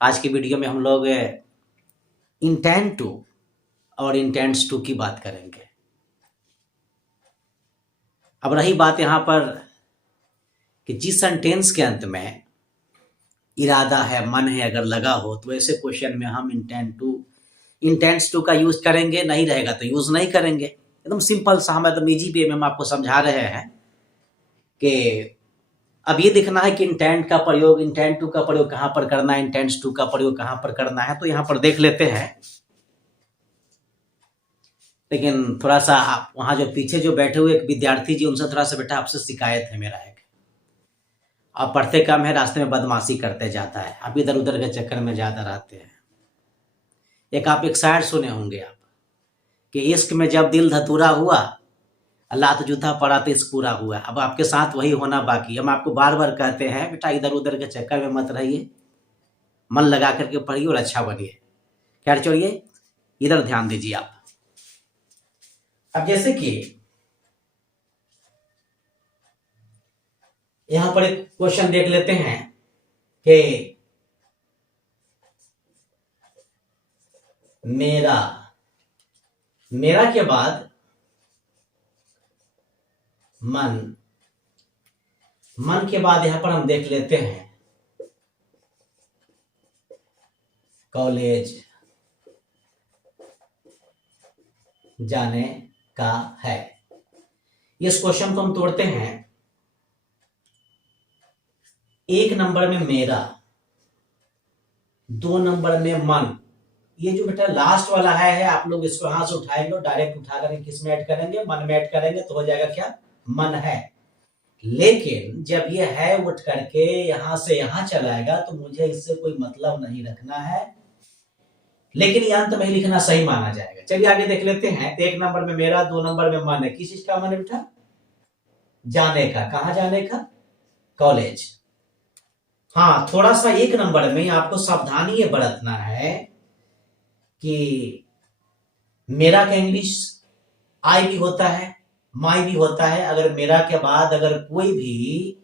आज की वीडियो में हम लोग इंटेंट टू और इंटेंट्स टू की बात करेंगे। अब रही बात यहाँ पर कि जिस सेंटेंस के अंत में इरादा है, मन है अगर लगा हो, तो ऐसे क्वेश्चन में हम इंटेंट्स टू का यूज करेंगे, नहीं रहेगा तो यूज नहीं करेंगे। एकदम सिंपल सा, हम एकदम इजी वे में हम आपको समझा रहे हैं कि अब ये देखना है कि इंटेंट टू का प्रयोग कहाँ पर करना है, इंटेंट्स टू का प्रयोग कहाँ पर करना है। तो यहाँ पर देख लेते हैं, लेकिन थोड़ा सा आप वहाँ जो पीछे जो बैठे हुए एक विद्यार्थी जी, उनसे थोड़ा सा बेटा आपसे शिकायत है मेरा एक, आप पढ़ते कम है, रास्ते में बदमाशी करते जाता है, आप इधर उधर के चक्कर में ज़्यादा रहते हैं। एक आप एक शायर सुने होंगे आप कि इश्क में जब दिल धतूरा हुआ, अल्लाह तो जूता पड़ा तो इश्क पूरा हुआ। अब आपके साथ वही होना बाकी। हम आपको बार बार कहते हैं बेटा इधर उधर के चक्कर में मत रहिए, मन लगा करके पढ़िए और अच्छा बनिए। खैर चलिए, इधर ध्यान दीजिए आप। अब जैसे कि यहां पर एक क्वेश्चन देख लेते हैं कि मेरा के बाद मन के बाद यहां पर हम देख लेते हैं कॉलेज जाने का है। इस क्वेश्चन को हम तोड़ते हैं। एक नंबर में मेरा, 2 नंबर में मन। ये जो बेटा लास्ट वाला है आप लोग इसको यहां से उठाएंगे, डायरेक्ट उठा करके किस में ऐड करेंगे, मन में ऐड करेंगे, तो हो जाएगा क्या, मन है। लेकिन जब ये है उठ करके यहां से यहां चलाएगा तो मुझे इससे कोई मतलब नहीं रखना है, लेकिन ये अंत में लिखना सही माना जाएगा। चलिए आगे देख लेते हैं। 1 नंबर में मेरा, 2 नंबर में मन है। किस चीज का मन है बेटा, जाने का। कहां जाने का, कॉलेज। हाँ, थोड़ा सा 1 नंबर में आपको सावधानी ये बरतना है कि मेरा का इंग्लिश आई भी होता है, माई भी होता है। अगर मेरा के बाद अगर कोई भी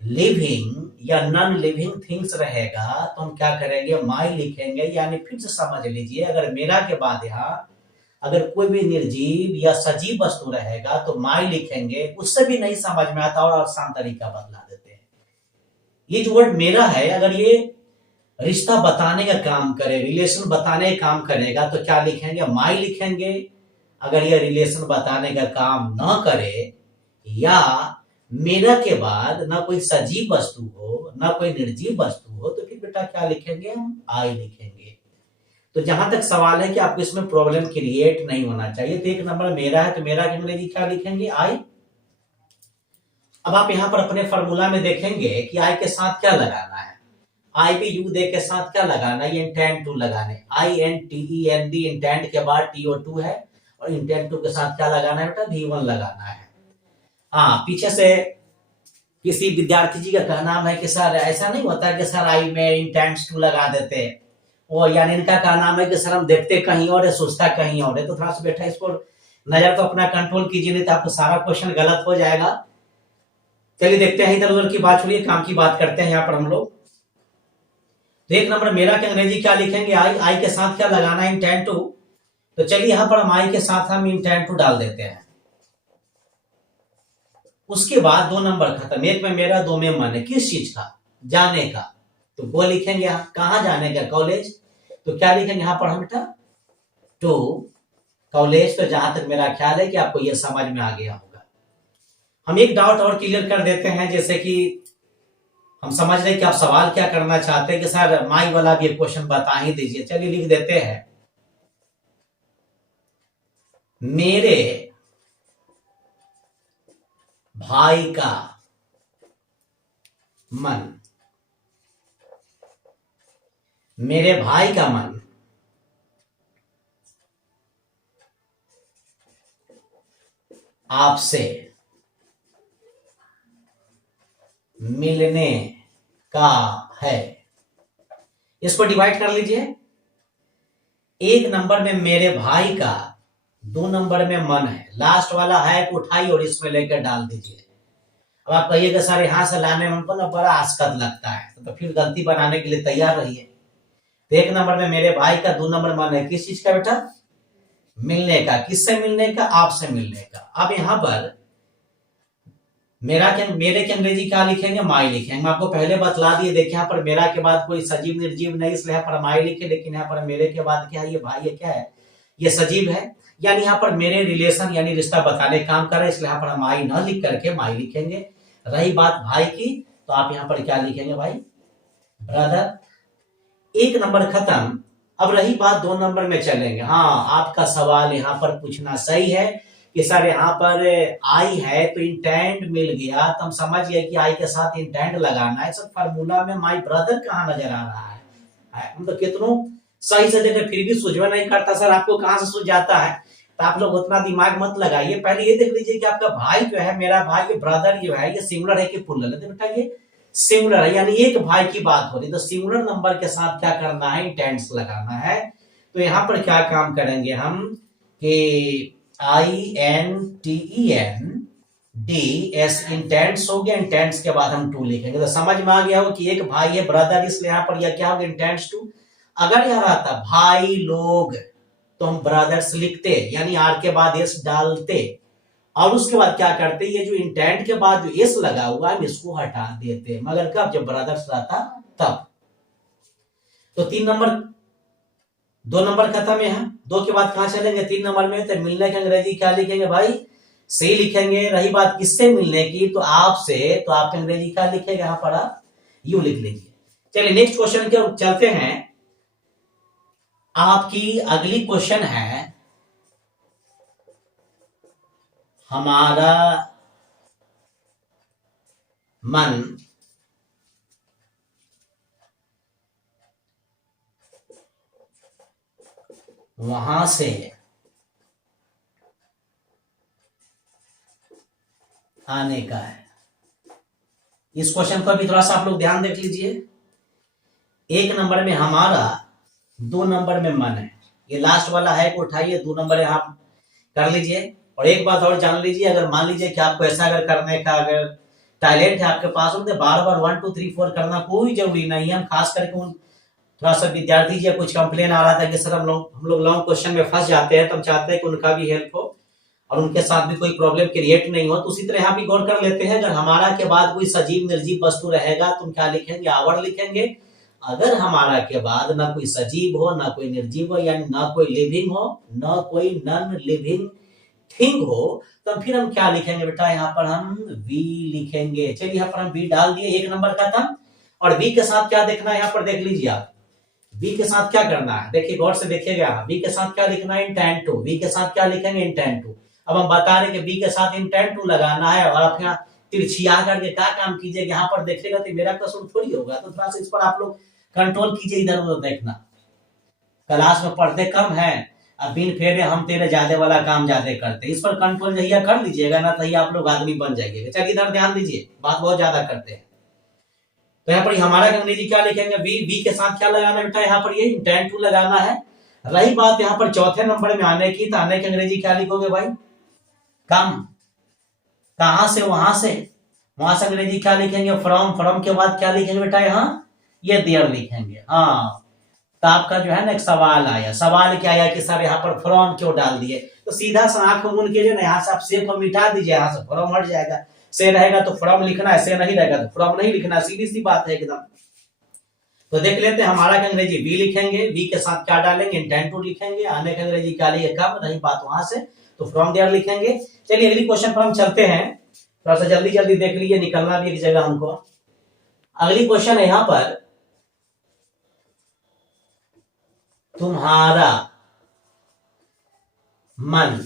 लिविंग या नॉन लिविंग थिंग्स रहेगा तो हम क्या करेंगे, माई लिखेंगे। यानी फिर से समझ लीजिए, अगर मेरा के बाद यहाँ अगर कोई भी निर्जीव या सजीव वस्तु रहेगा तो माई लिखेंगे। उससे भी नहीं समझ में आता और आसान तरीका बदला देते हैं। ये जो वर्ड मेरा है, अगर ये रिश्ता बताने का काम करे, रिलेशन बताने का काम करेगा तो क्या लिखेंगे, माई लिखेंगे। अगर ये रिलेशन बताने का काम ना करे या मेरा के बाद ना कोई सजीव वस्तु हो ना कोई निर्जीव वस्तु हो, तो फिर बेटा क्या लिखेंगे, हम आई लिखेंगे। तो जहां तक सवाल है कि आपको इसमें प्रॉब्लम क्रिएट नहीं होना चाहिए। तो 1 नंबर मेरा है तो मेरा की अंग्रेजी क्या लिखेंगे, आई। अब आप यहां पर अपने फॉर्मूला में देखेंगे कि आई के साथ क्या लगाना है। आई बी यू दे के साथ क्या लगाना है, इंटेंट टू लगाने। INTEND, इंटेंट के बाद TO2 है और इंटेंट टू के साथ क्या लगाना है बेटा, V1 लगाना है। हाँ, पीछे से किसी विद्यार्थी जी का कहना है कि सर ऐसा नहीं होता कि सर आई में इंटेंट्स टू लगा देते, और यानी इनका कहना है कि सर हम देखते कहीं और है, सोचता कहीं और है। तो थोड़ा सा बेटा इसको नजर को अपना कंट्रोल कीजिए, नहीं तो आपको सारा क्वेश्चन गलत हो जाएगा। चलिए देखते हैं, इधर उधर की बात छोड़िए, काम की बात करते हैं यहाँ पर हम लोग। तो 1 नंबर मेरा के अंग्रेजी क्या लिखेंगे, आई के साथ क्या लगाना है, इंटेंट टू। तो चलिए यहां पर हम आई के साथ हम इंटेंट टू डाल देते हैं। उसके बाद 2 नंबर खत्म। 1 में मेरा, 2 में मन है। किस चीज का, जाने का। तो वो लिखेंगे कहां जाने का, कॉलेज। तो क्या लिखेंगे यहां पर हम बेटा, टू कॉलेज। तो जहां तक मेरा ख्याल है कि आपको यह समझ में आ गया होगा। हम एक डाउट और क्लियर कर देते हैं, जैसे कि हम समझ रहे हैं कि आप सवाल क्या करना चाहते हैं कि सर माई वाला भी क्वेश्चन बता ही दीजिए। चलिए लिख देते हैं, मेरे भाई का मन। मेरे भाई का मन आपसे मिलने का है। इसको डिवाइड कर लीजिए। 1 नंबर में मेरे भाई का, 2 नंबर में मन है, लास्ट वाला है को उठाइए और इसमें लेकर डाल दीजिए। अब आप कहिएगा सर यहां से लाने में हमको ना बड़ा आसकत लगता है, तो फिर गलती बनाने के लिए तैयार रहिए। तो 1 नंबर में मेरे भाई का, 2 नंबर मन है किस चीज का बेटा? मिलने का। किससे मिलने का? आपसे मिलने का। अब यहाँ पर मेरे के अंग्रेजी क्या लिखेंगे? माई लिखेंगे। मैं आपको पहले बतला दिए, देखिए यहाँ पर मेरा के बाद कोई सजीव निर्जीव नहीं, इसलिए यहाँ पर माई लिखे, लेकिन यहाँ पर मेरे के बाद क्या है? ये भाई, ये क्या है? ये सजीव है, यानी यहाँ पर मेरे रिलेशन यानी रिश्ता बताने का काम कर रहे हैं, इसलिए यहाँ पर हम आई न लिख करके माई लिखेंगे। रही बात भाई की, तो आप यहाँ पर क्या लिखेंगे भाई? ब्रदर। 1 नंबर खत्म। अब रही बात 2 नंबर में चलेंगे। हाँ, आपका सवाल यहाँ पर पूछना सही है कि सर यहाँ पर आई है तो इंटेंड मिल गया, तो हम समझ गए कि आई के साथ इंटेंड लगाना है। सर फार्मूला में माई ब्रदर कहाँ नजर आ रहा है? हम तो कितनों सही से देखे फिर भी सूझवा नहीं करता। सर आपको कहाँ से सूझ जाता है? तो आप लोग उतना दिमाग मत लगाइए, पहले ये देख लीजिए कि आपका भाई जो है, मेरा भाई, ये ब्रदर जो है, ये सिंगुलर है कि प्लूरल है? बेटा ये सिंगुलर है, यानी एक भाई की बात हो रही, तो सिंगुलर नंबर के साथ क्या करना है? इंटेंड्स लगाना है। तो यहाँ पर क्या काम करेंगे हम कि INTENDS इंटेंड्स हो गया। इंटेंड्स के बाद हम टू लिखेंगे, तो समझ में आ गया हो कि एक भाई है ब्रदर, इसलिए यहाँ पर यह क्या होगा? Intends to. अगर यह रहता भाई लोग तो हम ब्रदर्स लिखते, यानी आर के बाद एस डालते, और उसके बाद क्या करते? ये जो इंटेंट के बाद जो एस लगा हुआ है इसको हटा देते, मगर कब? जब ब्रदर्स रहता तब। तो 3 नंबर, 2 नंबर खत्म है। 2 के बाद कहां चलेंगे? 3 नंबर में। तो मिलने के अंग्रेजी क्या लिखेंगे भाई? से लिखेंगे। रही बात किससे मिलने की, तो आपसे, तो आपके अंग्रेजी क्या लिखेगा? यहाँ पर आप यू लिख लीजिए। चलिए नेक्स्ट क्वेश्चन के चलते हैं। आपकी अगली क्वेश्चन है, हमारा मन वहां से आने का है। इस क्वेश्चन को भी थोड़ा सा आप लोग ध्यान देख लीजिए। 1 नंबर में हमारा, 2 नंबर में मन है। ये लास्ट वाला है को उठाइए, 2 नंबर यहाँ कर लीजिए। और एक बात और जान लीजिए, अगर मान लीजिए कि आपको ऐसा अगर करने का अगर टैलेंट है आपके पास, तो बार बार 1 2 3 4 करना कोई जरूरी नहीं है। हम खास करके उन थोड़ा सा विद्यार्थी जी कुछ कंप्लेन आ रहा था कि सर हम लोग लॉन्ग क्वेश्चन में फंस जाते हैं, तो हम चाहते हैं कि उनका भी हेल्प हो और उनके साथ भी कोई प्रॉब्लम क्रिएट नहीं हो। तो उसी तरह यहाँ भी गौर कर लेते हैं, अगर हमारा के बाद कोई सजीव निर्जीव वस्तु रहेगा तो हम क्या लिखेंगे? आवर लिखेंगे। अगर हमारा के बाद ना कोई सजीव हो, ना कोई निर्जीव हो, यानी ना कोई लिविंग हो, ना कोई नॉन लिविंग थिंग हो, तो फिर हम क्या लिखेंगे बेटा? यहाँ पर हम वी लिखेंगे। चलिए यहाँ पर हम वी डाल दिए। 1 नंबर का था। और वी के साथ क्या देखना है? यहाँ पर देख लीजिए आप, वी के साथ क्या करना है? देखिए गौर से देखिएगा, वी के साथ क्या लिखना है? Intend to. वी के साथ क्या लिखेंगे? Intend to. अब हम बता रहे कि वी के साथ इंटेंड टू लगाना है, और आप यहाँ तिरछिया करके क्या काम कीजिए? यहाँ पर देखिएगा तो मेरा कसूर थोड़ी होगा, तो थोड़ा सा इस पर आप लोग कंट्रोल कीजिए, इधर उधर देखना। क्लास में पढ़ते कम है, अब बिन फेरे हम तेरे ज्यादा वाला काम ज्यादा करते, इस पर कंट्रोल जहिया कर लीजिएगा ना, तो आप लोग आदमी बन जाइएगा। चलिए इधर ध्यान दीजिए, बात बहुत ज्यादा करते हैं। तो यहाँ पर हमारा अंग्रेजी क्या लिखेंगे? वी। वी के साथ क्या लगाना बेटा? यहाँ पर ये इंटेंड टू लगाना है। रही बात यहाँ पर चौथे नंबर में आने की, तो आने की अंग्रेजी क्या लिखोगे भाई? कम। कहां से? वहां से। वहां से अंग्रेजी क्या लिखेंगे? फ्रॉम। फ्रॉम के बाद क्या लिखेंगे बेटा? यहाँ ये देयर लिखेंगे। हाँ, तो आपका जो है ना एक सवाल आया। सवाल क्या आया कि सर यहाँ पर फ्रॉम क्यों डाल दिए? तो सीधा सा आंख मूंद के जो ना, यहाँ से आप से को मिटा दीजिए, यहाँ से फ्रॉम हट जाएगा। से रहेगा तो फ्रॉम लिखना है, से नहीं रहेगा तो फ्रॉम नहीं लिखना, सीधी सी बात है एकदम। तो देख लेते हैं, हमारा का अंग्रेजी वी लिखेंगे। वी के साथ क्या डालेंगे? इंटेंड टू लिखेंगे। आने का अंग्रेजी क्या लिखे? कब। रही बात वहां से, तो फ्रॉम देयर लिखेंगे। चलिए अगली क्वेश्चन पर हम चलते हैं। थोड़ा सा जल्दी जल्दी देख लीजिए, निकलना भी एक जगह हमको। अगली क्वेश्चन है यहाँ पर, तुम्हारा मन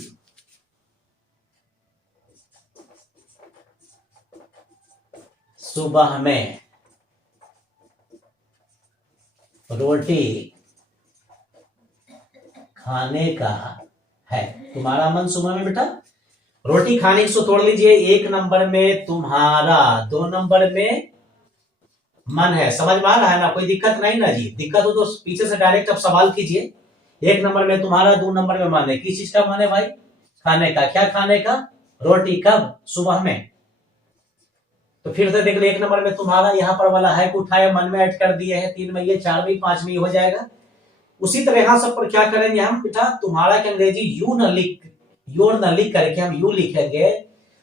सुबह में रोटी खाने का है। तुम्हारा मन सुबह में बेटा रोटी खाने को तोड़ लीजिए। 1 नंबर में तुम्हारा, 2 नंबर में मन है। समझ में आ रहा है ना? कोई दिक्कत नहीं ना जी? दिक्कत हो तो पीछे से डायरेक्ट अब सवाल कीजिए। 1 नंबर में तुम्हारा, 2 नंबर में मन है। किस चीज का मन है भाई? खाने का। क्या खाने का? रोटी। कब? सुबह में। तो फिर से देख लो, 1 नंबर में तुम्हारा यहाँ पर वाला है को उठाया, मन में ऐड कर दिए है, 3 में ये, 4 में, 5 में हो जाएगा। उसी तरह यहाँ सब पर क्या करेंगे हम बेटा, तुम्हारा के अंग्रेजी यू न लिख, योर न लिख करके हम यू लिखेंगे।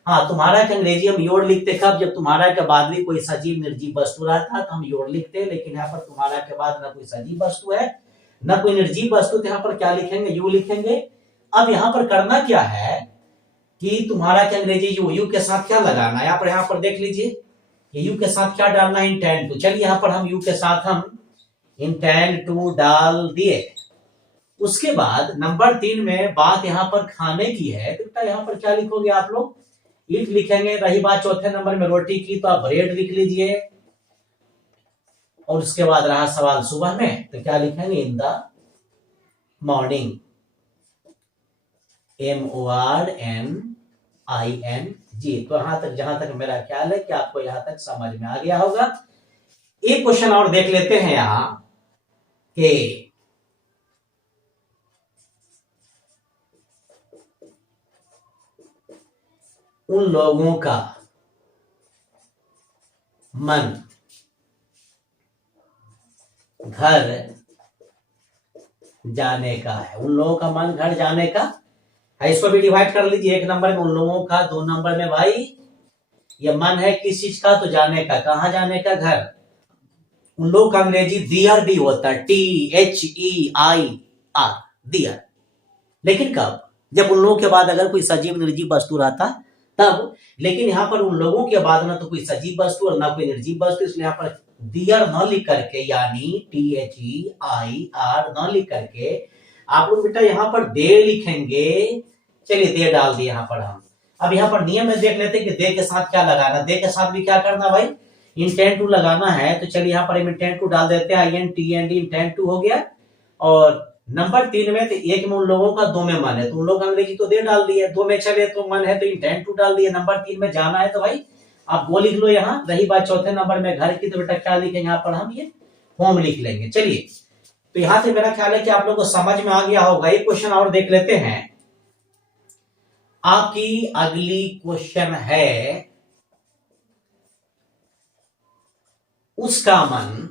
हाँ, तुम्हारा के अंग्रेजी हम योर लिखते कब, जब तुम्हारा के बाद भी कोई सजीव निर्जीव वस्तु रहता तो हम योर लिखते, लेकिन यहाँ पर तुम्हारा के बाद ना कोई सजीव वस्तु है न कोई निर्जीव वस्तु, तो यहाँ पर क्या लिखेंगे, यू लिखेंगे। अब यहाँ पर करना क्या है कि तुम्हारा के अंग्रेजी यू के साथ क्या लगाना है, यहाँ पर देख लीजिए, यू के साथ क्या डालना है, इंटेंड टू। चलिए यहाँ पर हम यू के साथ हम इंटेंड टू डाल दिए। उसके बाद नंबर 3 में बात यहाँ पर खाने की है, तो यहाँ पर क्या लिखोगे आप लोग, ईट लिखेंगे। रही बात चौथे नंबर में रोटी की, तो आप ब्रेड लिख लीजिए। और उसके बाद रहा सवाल सुबह में, तो क्या लिखेंगे, इन द मॉर्निंग, MORNING। तो यहां तक, जहां तक मेरा ख्याल है कि आपको यहां तक समझ में आ गया होगा। एक क्वेश्चन और देख लेते हैं यहां कि उन लोगों का मन घर जाने का है, उन लोगों का मन घर जाने का है। इसको भी डिवाइड कर लीजिए, 1 नंबर में उन लोगों का, 2 नंबर में भाई ये मन है किस चीज का, तो जाने का, कहां जाने का, घर। उन लोगों का अंग्रेजी दियर भी होता है, THEIR, दियर। लेकिन कब, जब उन लोगों के बाद अगर कोई सजीव निर्जीव वस्तु रहता तब। लेकिन यहाँ पर उन लोगों के बाद ना तो कोई सजीव वस्तु और ना कोई निर्जीव वस्तु, इसलिए यहाँ पर दियर न लिख करके, यानी THEIR न लिख करके आप लोग बेटा यहाँ पर दे लिखेंगे। चलिए दे डाल दिए यहाँ पर हम। अब यहाँ पर नियम में देख लेते हैं कि दे के साथ क्या लगाना, दे के साथ भी क्या करना भाई, इंटेंड टू लगाना है। तो चलिए यहाँ पर हम इंटेंड टू डाल देते हैं, INTEND, इंटेंड टू हो गया। और नंबर 3 में, तो 1 में उन लोगों का, 2 में मन है, तो उन लोग अंग्रेजी तो दे डाल दिए, 2 में चले तो मन है तो इंटेंड टू डाल दिए। नंबर 3 में जाना है तो भाई आप वो लिख लो यहाँ। रही बात चौथे नंबर में घर की, तो बेटा क्या लिखेंगे यहाँ पर हम, ये होम लिख लेंगे। चलिए, तो यहां से मेरा ख्याल है कि आप लोगों को समझ में आ गया होगा। एक क्वेश्चन और देख लेते हैं। आपकी अगली क्वेश्चन है, उसका मन,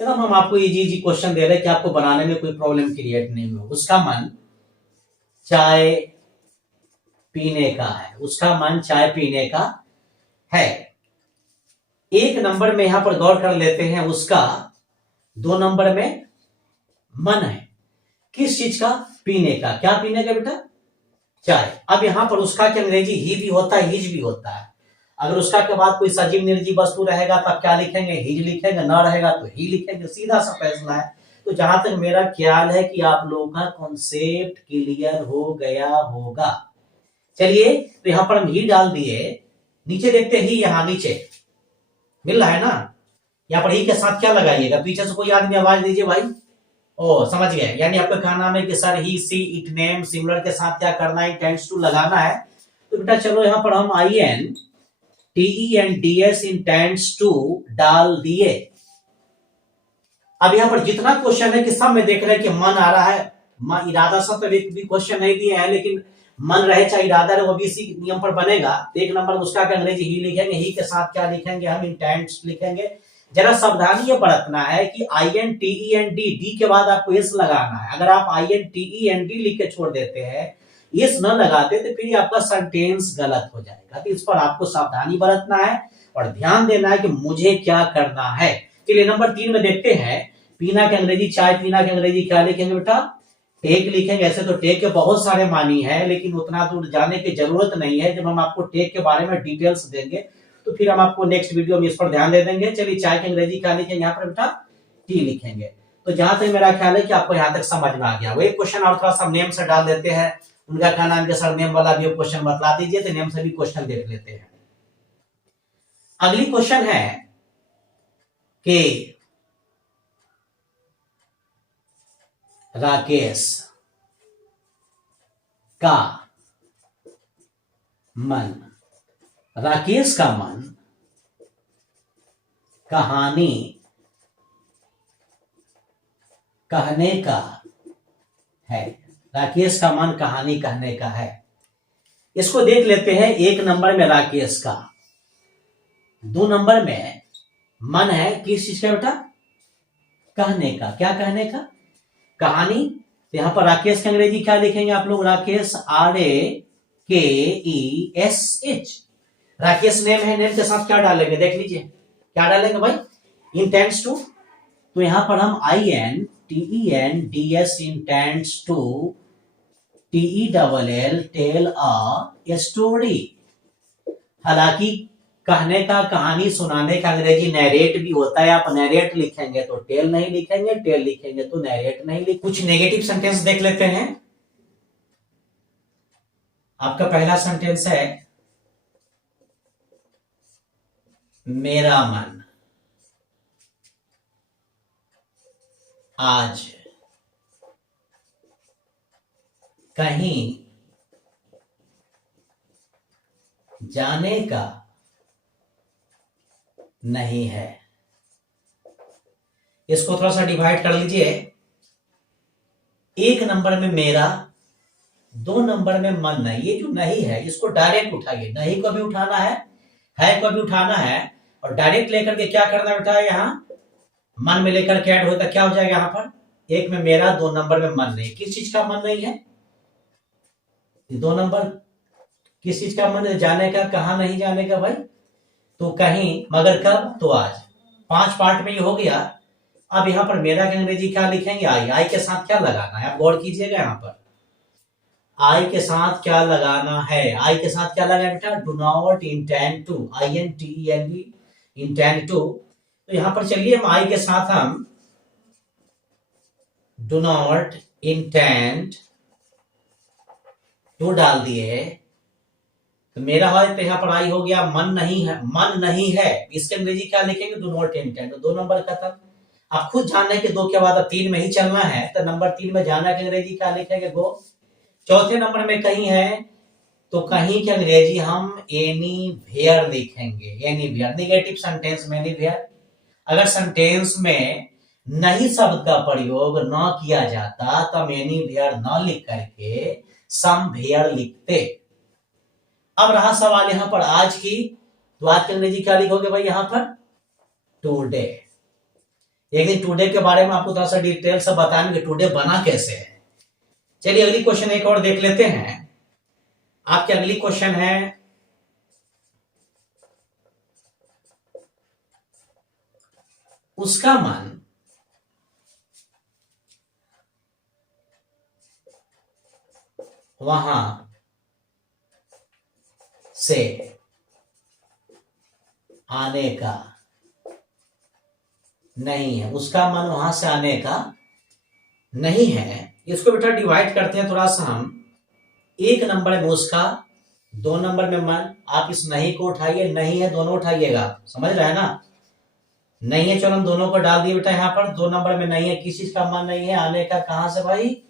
एकदम हम आपको इजी क्वेश्चन दे रहे हैं कि आपको बनाने में कोई प्रॉब्लम क्रिएट नहीं हो। उसका मन चाय पीने का है, उसका मन चाय पीने का है। 1 नंबर में यहां पर गौर कर लेते हैं, उसका 2 नंबर में मन है किस चीज का, पीने का। क्या पीने का बेटा, चाय। अब यहां पर उसका के अंग्रेजी ही भी होता है, हिज भी होता है। अगर उसका के बाद कोई सजीव निर्जीव वस्तु रहेगा तब क्या लिखेंगे, हिज लिखेंगे, ना रहेगा तो ही लिखेंगे, सीधा सा फैसला है। तो जहां तक मेरा ख्याल है कि आप लोगों का कॉन्सेप्ट क्लियर हो गया होगा। चलिए, तो यहां पर हम ही डाल दिए। नीचे देखते ही, यहां नीचे मिल रहा है ना, यहाँ पर ही के साथ क्या लगाइएगा, पीछे से कोई आदमी आवाज दीजिए भाई। ओ समझ गए, यानी आपका क्या नाम है कि सर ही, सी, इट, नेम, सिमिलर के साथ क्या करना है, टेंड्स टू लगाना है। तो बेटा चलो यहाँ पर हम INTENDS, इंटेंड्स टू डाल दिए। अब यहाँ पर जितना क्वेश्चन है कि सब में देख रहे हैं कि मन आ रहा है, इरादा सब तो भी क्वेश्चन नहीं दिए हैं, लेकिन मन रहे चाहे इरादा रहे वो भी इसी नियम पर बनेगा। 1 नंबर उसका क्या अंग्रेजी ही लिखेंगे, ही के साथ क्या लिखेंगे हम, इंटेंड्स लिखेंगे। जरा सावधानी ये बरतना है कि INTEND, डी के बाद आपको एस लगाना है। अगर आप INTEND लिख के छोड़ देते हैं, एस न लगाते, तो फिर आपका सेंटेंस गलत हो जाएगा। तो इस पर आपको सावधानी बरतना है और ध्यान देना है कि मुझे क्या करना है। चलिए नंबर 3 में देखते हैं, पीना के अंग्रेजी, चाय पीना के अंग्रेजी क्या लिखेंगे बेटा, टेक लिखेंगे। ऐसे तो टेक के बहुत सारे मानी है, लेकिन उतना दूर जाने की जरूरत नहीं है। जब हम आपको टेक के बारे में डिटेल्स देंगे तो फिर हम आपको नेक्स्ट वीडियो में इस पर ध्यान दे देंगे। चलिए, चाय के अंग्रेजी क्या लिखेंगे, यहाँ पर बेटा टी लिखेंगे। तो जहां तक मेरा ख्याल है कि आपको यहाँ तक समझ में आ गया। वही क्वेश्चन और थोड़ा सा नेम से डाल देते हैं, उनका क्या नाम के सर, नेम वाला भी क्वेश्चन बतला दीजिए, तो नेम से भी क्वेश्चन देख लेते हैं। अगली क्वेश्चन है कि राकेश का मन, राकेश का मन कहानी कहने का है। राकेश का मन कहानी कहने का है। इसको देख लेते हैं। एक नंबर में राकेश का, 2 नंबर में मन है, किस चीज का बेटा? कहने का। क्या कहने का? कहानी। तो यहां पर राकेश का अंग्रेजी क्या लिखेंगे आप लोग? राकेश, RAKESH। राकेश नेम है, नेम के साथ क्या डालेंगे? देख लीजिए क्या डालेंगे भाई? Intends to. तो यहां पर हम INTENDS intends to, TELL tell a story. हालांकि कहने का, कहानी सुनाने का अंग्रेजी नैरेट भी होता है। आप नैरेट लिखेंगे तो टेल नहीं लिखेंगे, टेल लिखेंगे तो नैरेट नहीं लिखेंगे। कुछ नेगेटिव सेंटेंस देख लेते हैं। आपका पहला सेंटेंस है, मेरा मन आज कहीं जाने का नहीं है। इसको थोड़ा सा डिवाइड कर लीजिए। 1 नंबर में मेरा, 2 नंबर में मन नहीं। ये जो नहीं है इसको डायरेक्ट उठाइए। नहीं को भी उठाना है को भी उठाना है, और डायरेक्ट लेकर के क्या करना बेटा? यहाँ मन में लेकर के ऐड होता, क्या हो जाएगा यहाँ पर? 1 में मेरा, 2 नंबर में मन नहीं। किस चीज का मन नहीं है? 2 नंबर किस चीज का मन है? जाने का। कहा नहीं जाने का भाई? तो कहीं, मगर कब? तो आज। 5 पार्ट में ये हो गया। अब यहाँ पर मेरा के अंग्रेजी क्या लिखेंगे? आई के साथ क्या लगाना है? आप गौर कीजिएगा। यहाँ पर आई के साथ क्या लगाना है? आई के साथ क्या लगाना बेटा? Do not intend to, INTEND intend to. तो यहां पर चलिए हम आई के साथ हम डू नॉट इंटेंड टू डाल दिए। तो मेरा है, तो यहां पर आई हो गया। मन नहीं है, मन नहीं है, इसके अंग्रेजी क्या लिखेंगे? Do not intend. 2 नंबर खत्म। आप खुद जान रहे कि 2 के बाद 3 में ही चलना है, तो नंबर 3 में जाना के अंग्रेजी क्या लिखेंगे? गो। चौथे नंबर में कहीं है, तो कहीं की अंग्रेजी हम एनी वेयर लिखेंगे। Anywhere. निगेटिव सेंटेंस में एनी वेयर। अगर सेंटेंस में नहीं शब्द का प्रयोग न किया जाता तो हम एनी वेयर न लिख करके सम वेयर लिखते। अब रहा सवाल यहां पर आज की, तो आज की अंग्रेजी क्या लिखोगे भाई? यहां पर टुडे। एक दिन टुडे के बारे में आपको थोड़ा सा डिटेल से बताएंगे टुडे बना कैसे है। चलिए अगली क्वेश्चन एक और देख लेते हैं। आपकी अगली क्वेश्चन है, उसका मन वहां से आने का नहीं है। उसका मन वहां से आने का नहीं है। इसको बेटा डिवाइड करते हैं थोड़ा सा हम। 1 नंबर में उसका, 2 नंबर में मन। आप इस नहीं को उठाइए, नहीं है दोनों उठाइएगा। समझ रहे हैं ना? नहीं है, चलो हम दोनों को डाल दिए बेटा यहाँ पर। 2 नंबर में नहीं है, किस चीज का मन नहीं है? आने का। कहां से भाई?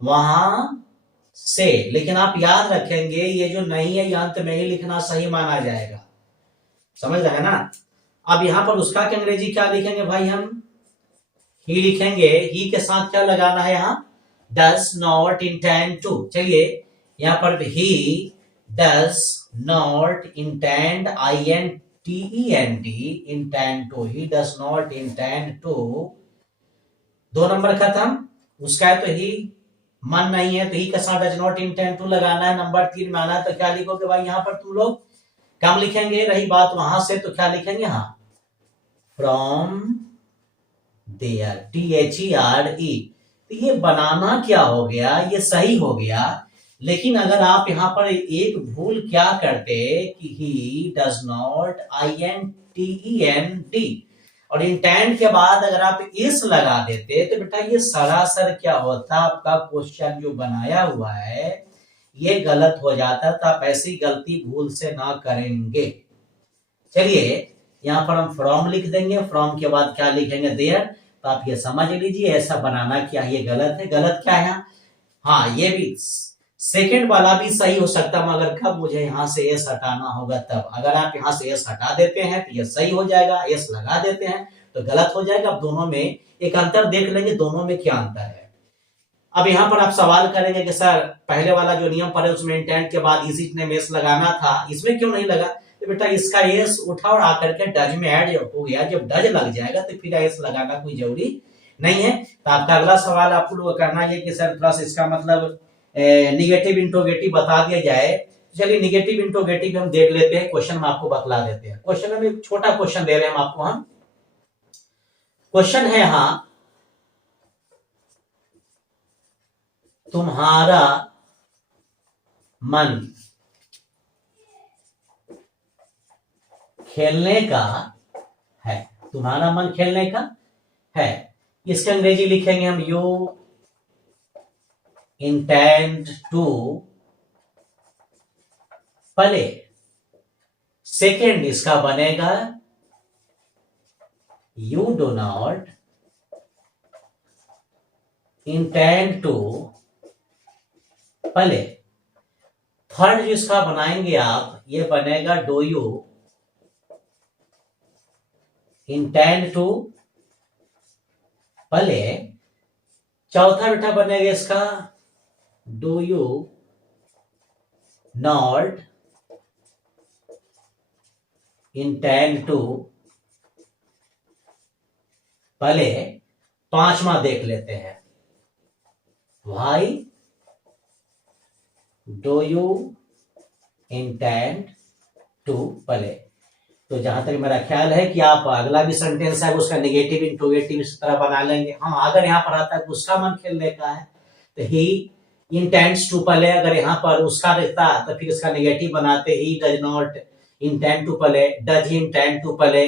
वहां से। लेकिन आप याद रखेंगे ये जो नहीं है ये अंत में ही लिखना सही माना जाएगा। समझ रहे हैं ना? अब यहां पर उसका के अंग्रेजी क्या लिखेंगे भाई? हम ही लिखेंगे। ही के साथ क्या लगाना है? यहाँ डस नॉट इंटेंड टू। चलिए यहां पर he does not intend, INTEND intend to. He does not intend to. 2 नंबर खत्म। उसका है तो ही, मन नहीं है तो ही के साथ डज नॉट इंटेंड टू लगाना है। नंबर 3 में आना है तो क्या लिखोगे भाई? यहाँ पर तुम लोग कम लिखेंगे। रही बात वहां से, तो क्या लिखेंगे? यहाँ फ्रॉम देयर, THERE। तो ये बनाना क्या हो गया? ये सही हो गया। लेकिन अगर आप यहां पर एक भूल क्या करते कि ही डज नॉट, INTEND, और इंटेंड के बाद अगर आप इस लगा देते तो बेटा ये सरासर क्या होता? आपका क्वेश्चन जो बनाया हुआ है ये गलत हो जाता। तो आप ऐसी गलती भूल से ना करेंगे। चलिए यहां पर हम फ्रॉम लिख देंगे। फ्रॉम के बाद क्या लिखेंगे? देयर। तो आप ये समझ लीजिए ऐसा बनाना क्या ये गलत है। गलत क्या है? हाँ, ये भी सेकंड वाला भी सही हो सकता, मगर कब? मुझे यहां से एस हटाना होगा तब। अगर आप यहां से एस हटा देते हैं तो ये सही हो जाएगा, एस लगा देते हैं तो गलत हो जाएगा। अब दोनों में एक अंतर देख लेंगे, दोनों में क्या अंतर है। अब यहाँ पर आप सवाल करेंगे कि सर पहले वाला जो नियम पढ़े उसमें इंटेंट के बाद इसी ने एस लगाना था, इसमें क्यों नहीं लगा? तो बेटा इसका एस उठा और आकर के डज में ऐड हो गया, जब डज लग जाएगा तो फिर एस लगाना कोई जरूरी नहीं है। तो आपका अगला सवाल आपको लोग करना है कि सर प्लस इसका मतलब निगेटिव इंट्रोगेटिव बता दिया जाए। चलिए निगेटिव इंट्रोगेटिव हम देख लेते हैं, क्वेश्चन में आपको बतला देते हैं। क्वेश्चन में एक छोटा क्वेश्चन दे रहे हैं हम आपको। हम क्वेश्चन है, हाँ तुम्हारा मन खेलने का है, तुम्हारा मन खेलने का है। इसके अंग्रेजी लिखेंगे हम you intend to play. Second इसका बनेगा you do not intend to play. Third जिसका बनाएंगे आप, ये बनेगा do you intend to play. चौथा बेटा बनेगा इसका do you not intend to play. पांचवा देख लेते हैं, why do you intend to play. तो जहां तक मेरा ख्याल है कि आप अगला भी सेंटेंस है उसका नेगेटिव इंट्रोगेटिव इस तरह बना लेंगे। हाँ, अगर यहाँ पर आता है उसका मन खेलने का है तो ही इंटेंड्स टू प्ले। अगर यहाँ पर उसका रहता तो फिर इसका नेगेटिव बनाते he does not intend to play, does he intend to play,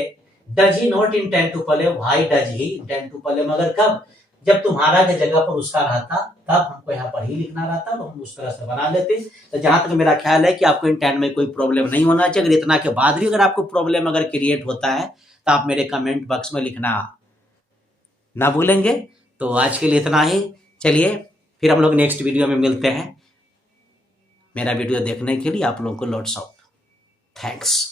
does he not intend to play, why does he intend to play. मगर कब, जब तुम्हारा के जगह पर उसका रहता तब हमको यहाँ पर ही लिखना रहता, तो हम उस तरह से बना लेते। तो जहां तक मेरा ख्याल है कि आपको इंटेंट में कोई प्रॉब्लम नहीं होना चाहिए। अगर इतना के बाद भी अगर आपको प्रॉब्लम अगर क्रिएट होता है तो आप मेरे कमेंट बॉक्स में लिखना ना भूलेंगे। तो आज के लिए इतना ही, चलिए फिर हम लोग नेक्स्ट वीडियो में मिलते हैं। मेरा वीडियो देखने के लिए आप लोगों को लॉट्स ऑफ थैंक्स।